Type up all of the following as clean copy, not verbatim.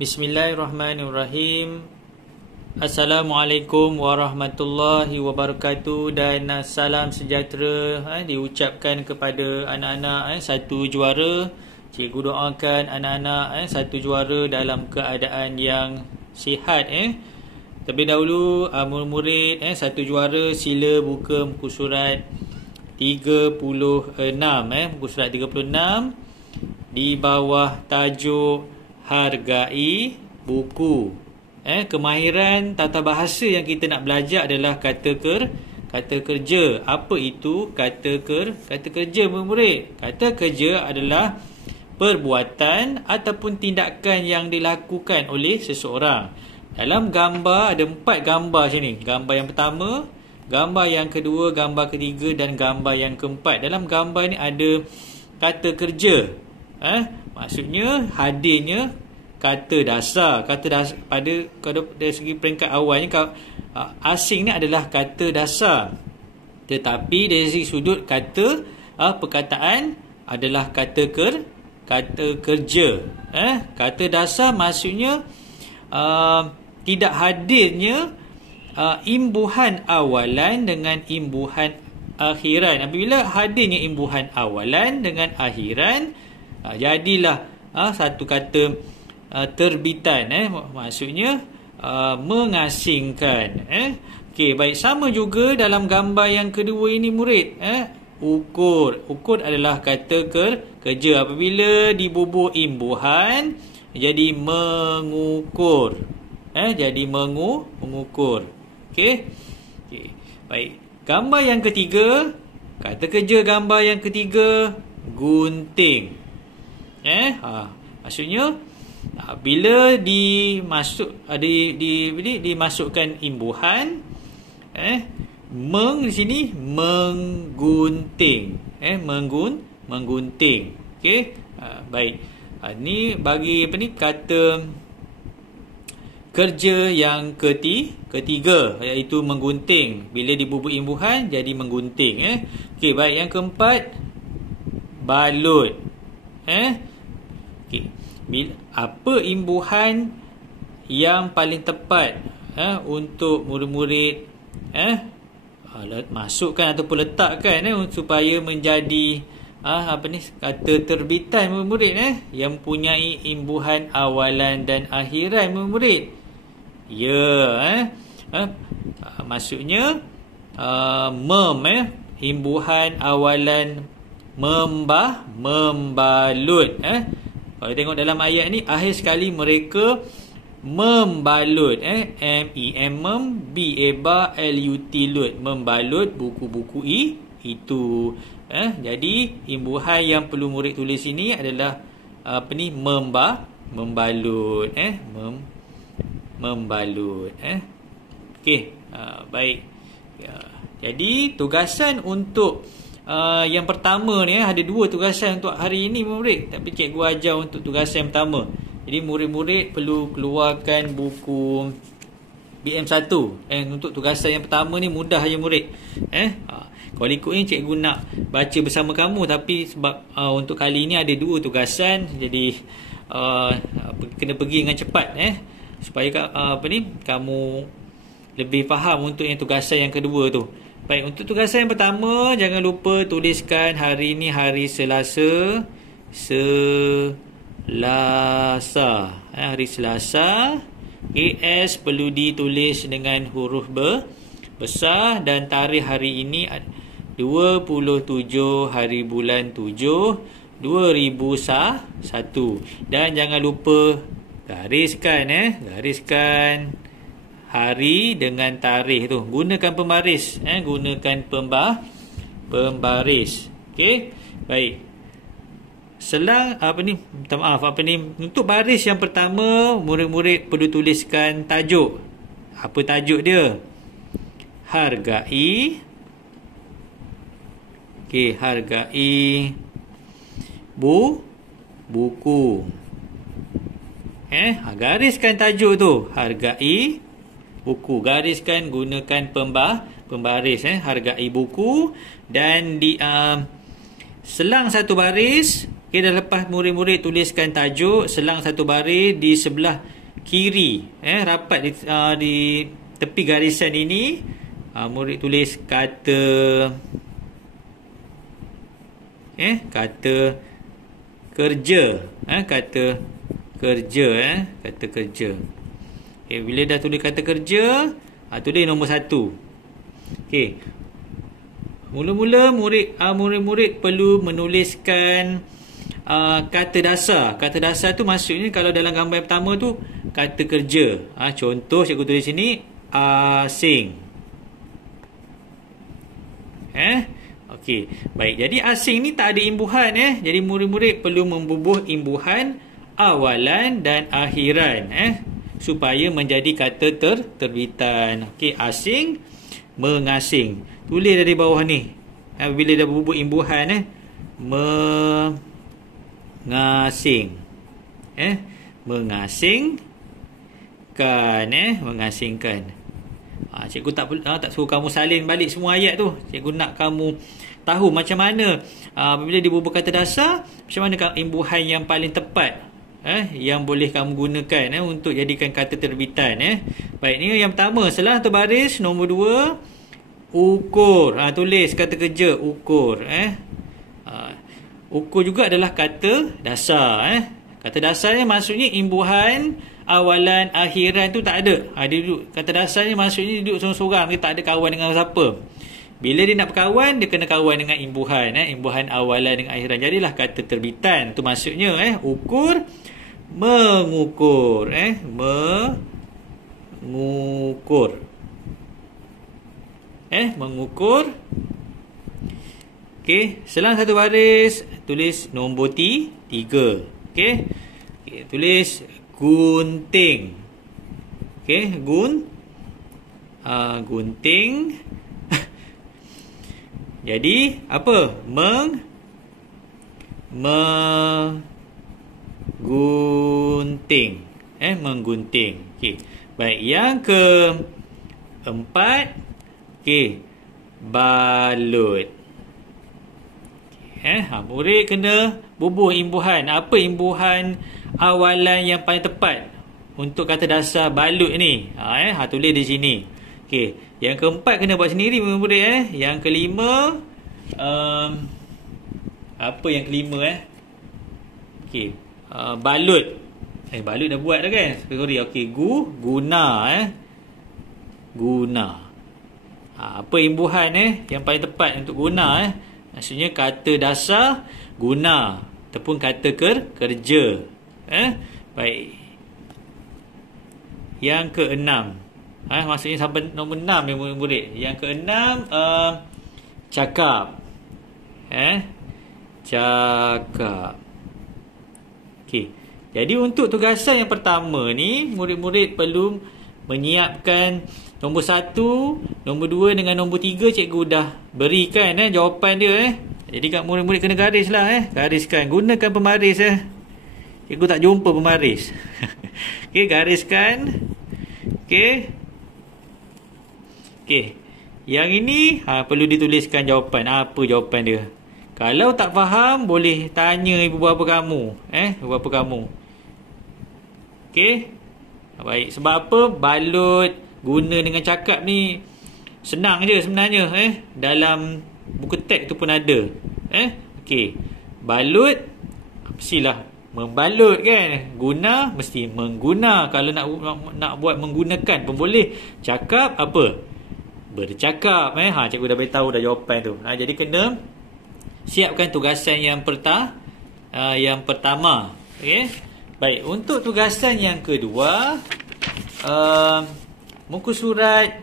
Bismillahirrahmanirrahim. Assalamualaikum warahmatullahi wabarakatuh dan salam sejahtera diucapkan kepada anak-anak satu juara. Cikgu doakan anak-anak satu juara dalam keadaan yang sihat. Terlebih dahulu murid-murid satu juara sila buka muka surat 36 muka surat 36 di bawah tajuk hargai buku. Kemahiran tata bahasa yang kita nak belajar adalah kata kerja. Apa itu kata kerja murid? Kata kerja adalah perbuatan ataupun tindakan yang dilakukan oleh seseorang. Dalam gambar ada 4 gambar sini. Gambar yang pertama, gambar yang kedua, gambar ketiga dan gambar yang keempat. Dalam gambar ni ada kata kerja. Maksudnya hadirnya kata dasar. Pada dari segi peringkat awalnya asing ni adalah kata dasar. Tetapi dari segi sudut kata perkataan adalah kata kerja. Kata dasar maksudnya tidak hadirnya imbuhan awalan dengan imbuhan akhiran. Apabila hadirnya imbuhan awalan dengan akhiran, jadilah satu kata terbitan. Maksudnya mengasingkan. Okey, baik, sama juga dalam gambar yang kedua ini murid. Ukur adalah kata kerja. Apabila dibubur imbuhan jadi mengukur. Jadi mengukur. Okey. Baik. Gambar yang ketiga, kata kerja gambar yang ketiga, gunting. Maksudnya bila dimasukkan imbuhan, di sini menggunting. Menggunting. Okey. Baik. Ni bagi kata kerja yang ketiga, iaitu menggunting. Bila dibubur imbuhan jadi menggunting. Okey, baik, yang keempat, balut. Okey. Apa imbuhan yang paling tepat untuk murid-murid masukkan ataupun letakkan supaya menjadi kata terbitan murid-murid yang mempunyai imbuhan awalan dan akhiran murid-murid. Maksudnya imbuhan awalan membalut. Kalau tengok dalam ayat ni, akhir sekali mereka membalut. MEMBALUT, membalut buku-buku itu. Jadi imbuhan yang perlu murid tulis ini adalah membalut. Membalut. Okey, baik. Jadi tugasan untuk yang pertama ni, ada 2 tugasan untuk hari ini murid. Tapi cikgu ajar untuk tugasan yang pertama. Jadi murid-murid perlu keluarkan buku BM1. Untuk tugasan yang pertama ni mudah je murid. Kalau ikut ni cikgu nak baca bersama kamu, tapi sebab untuk kali ni ada 2 tugasan, jadi kena pergi dengan cepat supaya kamu lebih faham untuk yang tugasan yang kedua tu. Baik, untuk tugasan yang pertama, jangan lupa tuliskan hari ni hari Selasa. Hari Selasa. AS perlu ditulis dengan huruf besar dan tarikh hari ini 27 hari bulan 7 2001. Dan jangan lupa gariskan hari dengan tarikh tu. Gunakan pembaris. Gunakan pembaris. Okey. Baik. Untuk baris yang pertama, murid-murid perlu tuliskan tajuk. Apa tajuk dia? Hargai. Okey, hargai buku. Gariskan tajuk tu. Hargai buku. Gariskan, gunakan pembaris. Hargai buku. Dan di selang satu baris, Okey, dah lepas murid-murid tuliskan tajuk, selang satu baris di sebelah kiri, rapat di tepi garisan ini. Murid tulis kata kata kerja, kata kerja, kata kerja. Okey, bila dah tulis kata kerja, tulis nombor 1. Okey. Mula-mula murid-murid perlu menuliskan kata dasar. Kata dasar tu maksudnya kalau dalam gambar yang pertama tu kata kerja. Contoh cikgu tulis sini asing. Okey, baik. Jadi asing ni tak ada imbuhan Jadi murid-murid perlu membubuh imbuhan awalan dan akhiran supaya menjadi kata terbitan. Okey, asing, mengasing. Tulis dari bawah ni. Bila dah bubuh imbuhan mengasing. Mengasingkan, mengasingkan. Cikgu tak suruh kamu salin balik semua ayat tu. Cikgu nak kamu tahu macam mana bila dibubuh kata dasar, macam mana imbuhan yang paling tepat yang boleh kamu gunakan untuk jadikan kata terbitan. Baik, ni yang pertama, selang satu baris. Nombor 2, ukur. Tulis kata kerja, ukur. Ukur juga adalah kata dasar. Kata dasarnya maksudnya imbuhan awalan akhiran tu tak ada. Dia duduk, kata dasarnya maksudnya duduk seorang-seorang, dia tak ada kawan dengan siapa. Bila dia nak berkawan, dia kena kawan dengan imbuhan, imbuhan awalan dengan akhiran. Jadilah kata terbitan. Tu maksudnya ukur, mengukur, mengukur. Mengukur. Okey, selang satu baris, tulis nombor 3. Okey. Tulis gunting. Okey, gunting. Jadi apa? Menggunting. Menggunting. Okey. Baik, yang keempat, okey, balut. Murid kena bubuh imbuhan. Apa imbuhan awalan yang paling tepat untuk kata dasar balut ni? Tulis di sini. Okey, yang keempat kena buat sendiri murid. Yang kelima, apa yang kelima Okey, balut. Balut dah buat dah kan? Sorry. Okey, guna. Guna. Apa imbuhan yang paling tepat untuk guna maksudnya kata dasar guna ataupun kata kerja. Baik. Yang keenam, maksudnya sampai nombor 6 ni murid. Yang keenam, cakap. Cakap. Okey. Jadi untuk tugasan yang pertama ni, murid-murid perlu menyiapkan nombor 1, nombor 2 dengan nombor 3 cikgu dah berikan jawapan dia. Jadi kat murid-murid kena garis lah gariskan. Gunakan pemaris Cikgu tak jumpa pemaris. Okey, gariskan. Okey. Okey. Yang ini perlu dituliskan jawapan. Apa jawapan dia? Kalau tak faham boleh tanya ibu bapa kamu. Ibu bapa kamu. Okey. Baik, sebab apa balut guna dengan cakap ni senang je sebenarnya. Dalam buku teks tu pun ada. Okey. Balut mestilah membalut kan. Guna mesti mengguna. Kalau nak buat menggunakan pun boleh. Cakap apa? Bercakap. Cikgu dah beritahu dah jawapan tu. Jadi kena siapkan tugasan yang pertama. Okey. Baik, untuk tugasan yang kedua, muka surat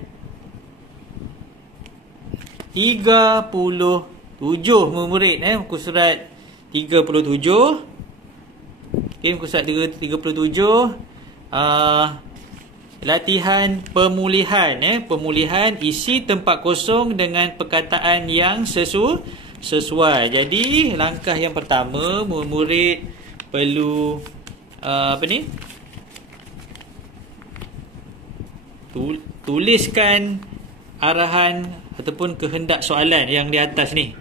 37 murid. Muka surat 37. Okey, muka surat 37. Latihan pemulihan. Pemulihan, isi tempat kosong dengan perkataan yang sesuai. Jadi langkah yang pertama, murid perlu tuliskan arahan ataupun kehendak soalan yang di atas ni.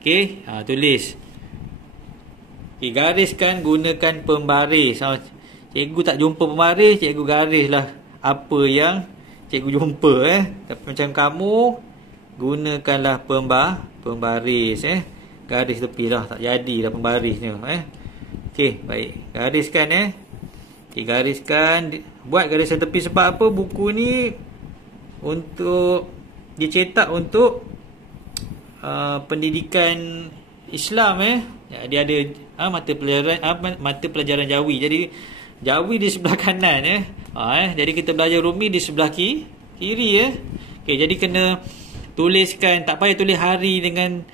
Okey, tulis. Okey, gariskan gunakan pembaris. Cikgu tak jumpa pembaris, cikgu garislah apa yang cikgu jumpa Tapi macam kamu gunakanlah pembaris garis tepi lah, tak jadilah pembarisnya Okey, baik. Gariskan Okey, gariskan. Buat garisan tepi sebab apa? Buku ni untuk dicetak untuk pendidikan Islam Dia ada mata pelajaran Jawi. Jadi Jawi di sebelah kanan jadi kita belajar Rumi di sebelah kiri Okey, jadi kena tuliskan, tak payah tulis hari dengan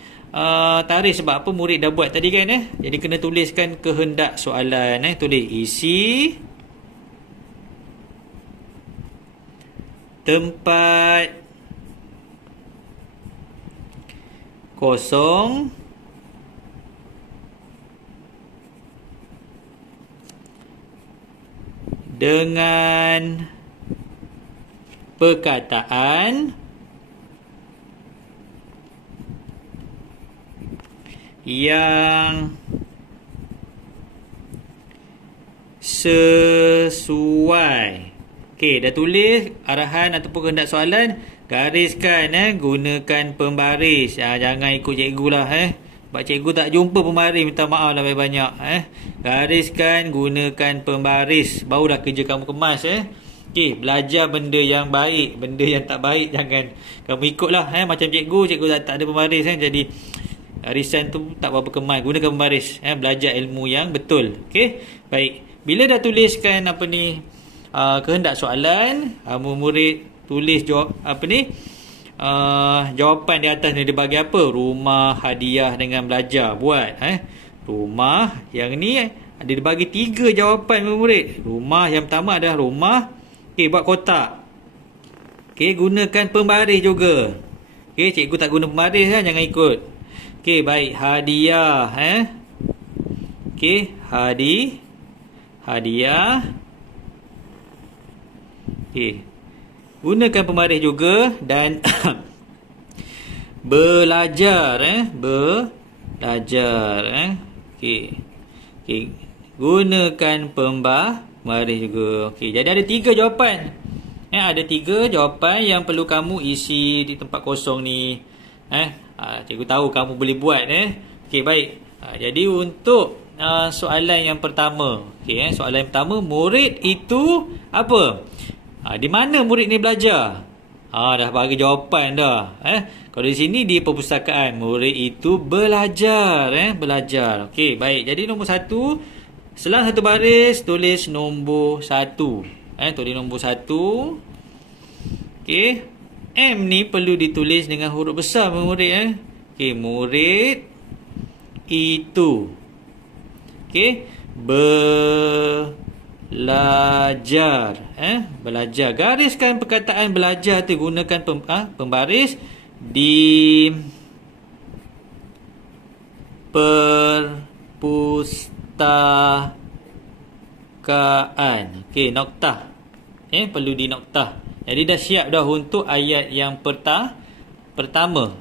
tarikh sebab apa murid dah buat tadi kan Jadi kena tuliskan kehendak soalan tulis isi tempat kosong dengan perkataan yang sesuai. Okey, dah tulis arahan ataupun kehendak soalan, gariskan gunakan pembaris. Jangan ikut cikgu lah sebab cikgu tak jumpa pembaris, minta maaf lah banyak-banyak Gariskan gunakan pembaris, barulah kerja kamu kemas Okey, belajar benda yang baik, benda yang tak baik jangan kamu ikutlah macam cikgu tak ada pembaris jadi garisan tu tak berapa kemas. Gunakan pembaris belajar ilmu yang betul. Okey, baik. Bila dah tuliskan kehendak soalan, murid tulis jawab jawapan di atas ni dia bagi apa? Rumah, hadiah dengan belajar. Buat rumah, yang ni ada dibagi 3 jawapan murid. Rumah yang pertama adalah rumah. Okey, buat kotak. Okey, gunakan pembaris juga. Okey, cikgu tak guna pembaris jangan ikut. Okey, baik. Hadiah Okey, hadiah. Okey, gunakan pembaris juga. Dan belajar belajar Okey, gunakan pembaris juga. Okey, jadi ada 3 jawapan ada 3 jawapan yang perlu kamu isi di tempat kosong ni cikgu tahu kamu boleh buat Okey, baik. Jadi untuk soalan yang pertama, soalan yang pertama, murid itu apa? Di mana murid ni belajar? Dah bagi jawapan dah Kalau di sini di perpustakaan, murid itu belajar belajar. Okey, baik. Jadi nombor 1, selang satu baris tulis nombor 1 tulis nombor 1. Okey, M ni perlu ditulis dengan huruf besar murid Okey, murid itu belajar belajar. Gariskan perkataan belajar tu, gunakan pembaris di perpustakaan. Okey, noktah perlu di noktah. Jadi dah siap dah untuk ayat yang pertama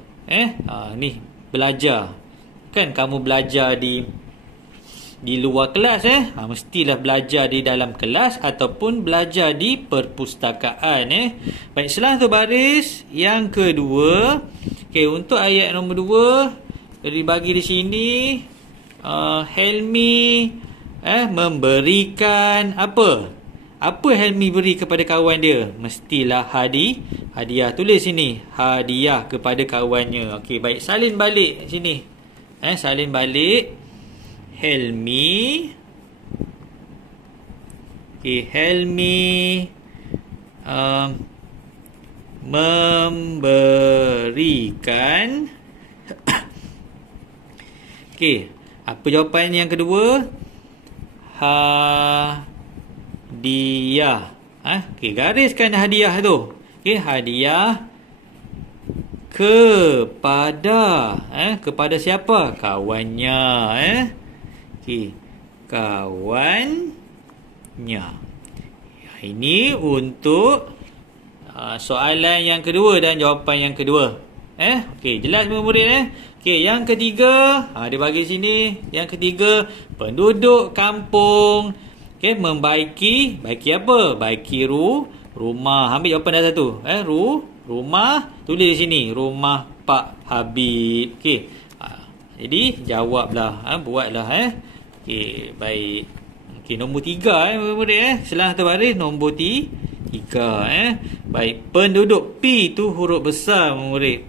ni belajar. Kan kamu belajar di luar kelas mestilah belajar di dalam kelas ataupun belajar di perpustakaan Baik, selang tu baris yang kedua. Okey, untuk ayat nombor 2 dibagi di sini Helmi memberikan apa? Apa Helmi beri kepada kawan dia? Mestilah hadiah. Tulis sini hadiah kepada kawannya. Okey, baik, salin balik sini salin balik. Helmi memberikan Okey, apa jawapan yang kedua? Hadiah. Okey, gariskan hadiah tu. Okey, hadiah kepada siapa? Kawannya Okey, kawannya. Ini untuk soalan yang kedua dan jawapan yang kedua. Okey, jelas murid-murid Okey, yang ketiga, dia bagi sini. Yang ketiga, penduduk kampung membaiki, baiki apa? Baiki rumah. Ambil jawapan dah satu. Rumah, tulis di sini, rumah Pak Habib. Okey. Jadi jawablah, buatlah Okey, baik. Okey, nombor 3 murid selang satu baris nombor 3 Baik, penduduk P tu huruf besar murid.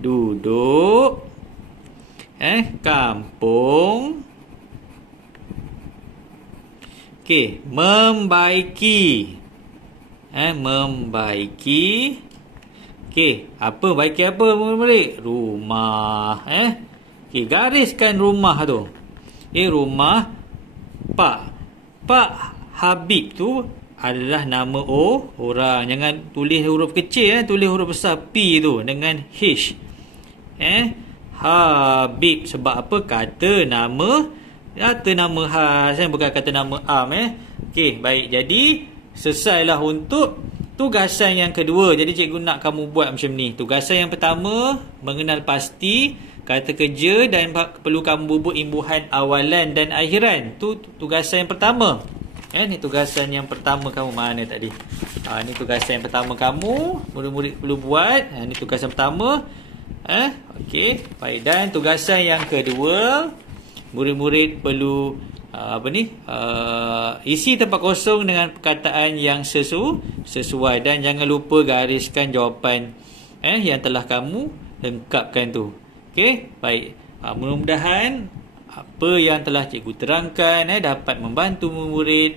Penduduk kampung Okey, membaiki. Membaiki. Okey, apa baiki apa murid? Rumah. Okey, gariskan rumah tu. Rumah Pak Habib tu adalah nama orang. Jangan tulis huruf kecil, tulis huruf besar P tu dengan H. Habib, sebab apa? Kata nama khas, bukan kata nama am. Okey, baik. Jadi selesailah untuk tugasan yang kedua. Jadi cikgu nak kamu buat macam ni. Tugasan yang pertama, mengenal pasti kata kerja dan perlu kamu bubuh imbuhan awalan dan akhiran. Tu tugasan yang pertama. Ni tugasan yang pertama kamu. Mana tadi? Ni tugasan yang pertama kamu. Murid-murid perlu buat. Ni tugasan pertama. Okey, baik. Dan tugasan yang kedua, murid-murid perlu isi tempat kosong dengan perkataan yang sesuai. Dan jangan lupa gariskan jawapan yang telah kamu lengkapkan tu. Okey, baik. Mudah-mudahan apa yang telah cikgu terangkan dapat membantu murid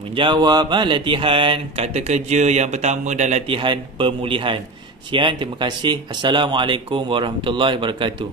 menjawab latihan kata kerja yang pertama dan latihan pemulihan. Sekian, terima kasih. Assalamualaikum warahmatullahi wabarakatuh.